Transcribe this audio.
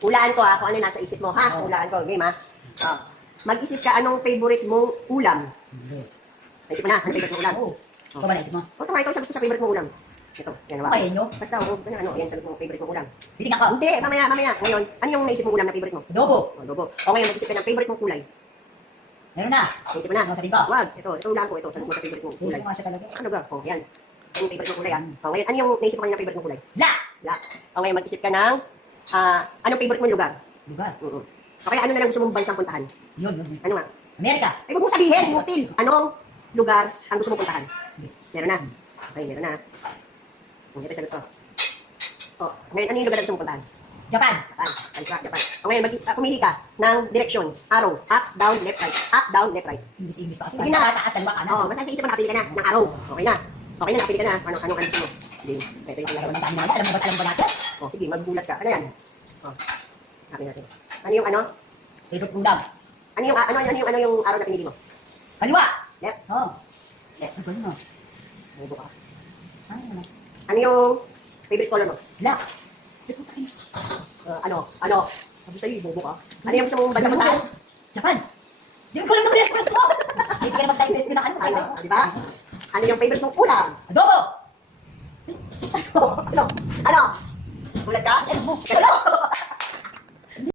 Hulaan ko kung ano nasa isip mo, ha? Hulaan ko, game, ha? Mag-isip ka anong favorite mong ulam. Naisip mo na, anong favorite mong ulam? Ikaw ba naisip mo? O, ito nga, ikaw sagot ko sa favorite mong ulam. Ito, yan naman. Okay, nyo? Basta, ano, yan sagot mo favorite mong ulam. Titingnan ko. Hindi, mamaya. Ngayon, ano yung naisip mong ulam na favorite mo? Adobo. Adobo. O ngayon, mag-isip ka ng favorite mong kulay. Meron na. Naisip mo na. Ano sabihin ko? Wag, ito ulam ko, ito. Sagot mo sa favorite mong kulay. Hindi ko nga siya talaga. Ano ba? O, yan. Ano yung favorite mong kulay, ha? O ngayon, ano yung naisip mo kanina na favorite mong kulay? La! La. O ngayon, mag-isip ka ng, anong favorite mong lugar? Lugar. O kaya ano na lang gusto mong bansang puntahan? Yun. Ano nga? Amerika. Ay, huwag mong sabihin, inutil. Anong lugar ang gusto mong puntahan? Meron na. Okay, meron na. Ito sagot ko. O, ngayon, ano yung lugar na gusto mong puntahan? Japan. Japan. Alisa, Japan. O ngayon, pumili ka ng direksyon. Arrow. Up, down, left, right. Up, down, left, right. English pa kasi. Sige na. Taas, kaliwa, kanan. Oo, basta sa isip mo nakapili ka na ng arrow. Okay na. Okay na, nakapili ka na. Anong gusto mo? Hindi. Ito yung Alam arrow. mo ng dami na yan. Alam mo ba natin? O, sige, magbulat ka. Ano yan? O, sabi natin. Ano yung ano? Favorite ulam. Ano yung arrow na pinili mo? Kaliwa. Left. Oo. Left. Ano ba yun? Bobo ka. Ano? Ano yung favorite color mo? Black. Ano? Sabi sa'yo, bobo ka. Ano yung gusto mong bansang puntahan? Japan. Diyan ko lang naman yung ko. Hindi ka naman tayo best na ano. Ano? Di ba? Ano yung favorite mong ulam? Adobo. Ano? Ulat ka? Ano?